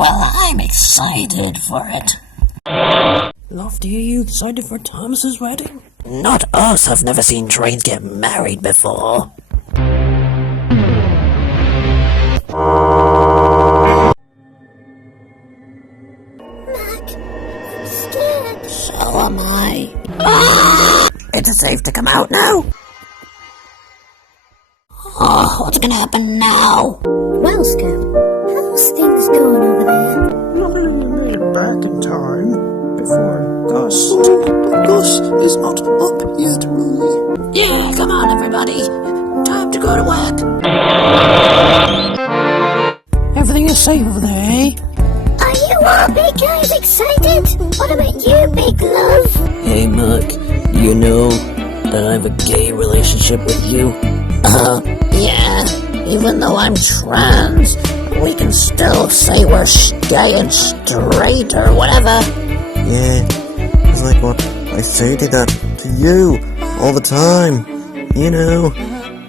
Well, I'm excited for it. Lofty, are you excited for Thomas's wedding? Not us. I've never seen trains get married before. Muck, I'm scared. So am I. It's safe to come out now. Oh, what's gonna happen now? Well, Scout, how's things going over there? Luckily we made it back in time before Gus. But Gus is not up yet, really. Yeah, come on, everybody. Time to go to work. Everything is safe over there, eh? Are you all big guys excited? What about you, big love? Hey, Muck, you know that I have a gay relationship with you? Yeah. Even though I'm trans, we can still say we're gay and straight or whatever. Yeah, it's like what I say to that to you all the time. You know,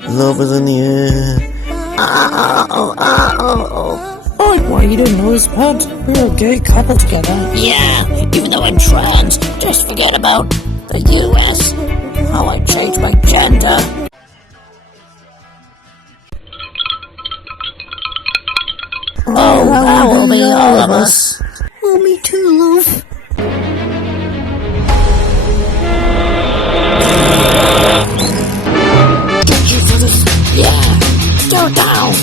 love is in the air. Oh, why you didn't know this, Pat? We're a gay couple together. Yeah, even though I'm trans, just forget about the US. How I changed my gender. Oh, that will be all of us. Oh, me too, love. Yeah, go down.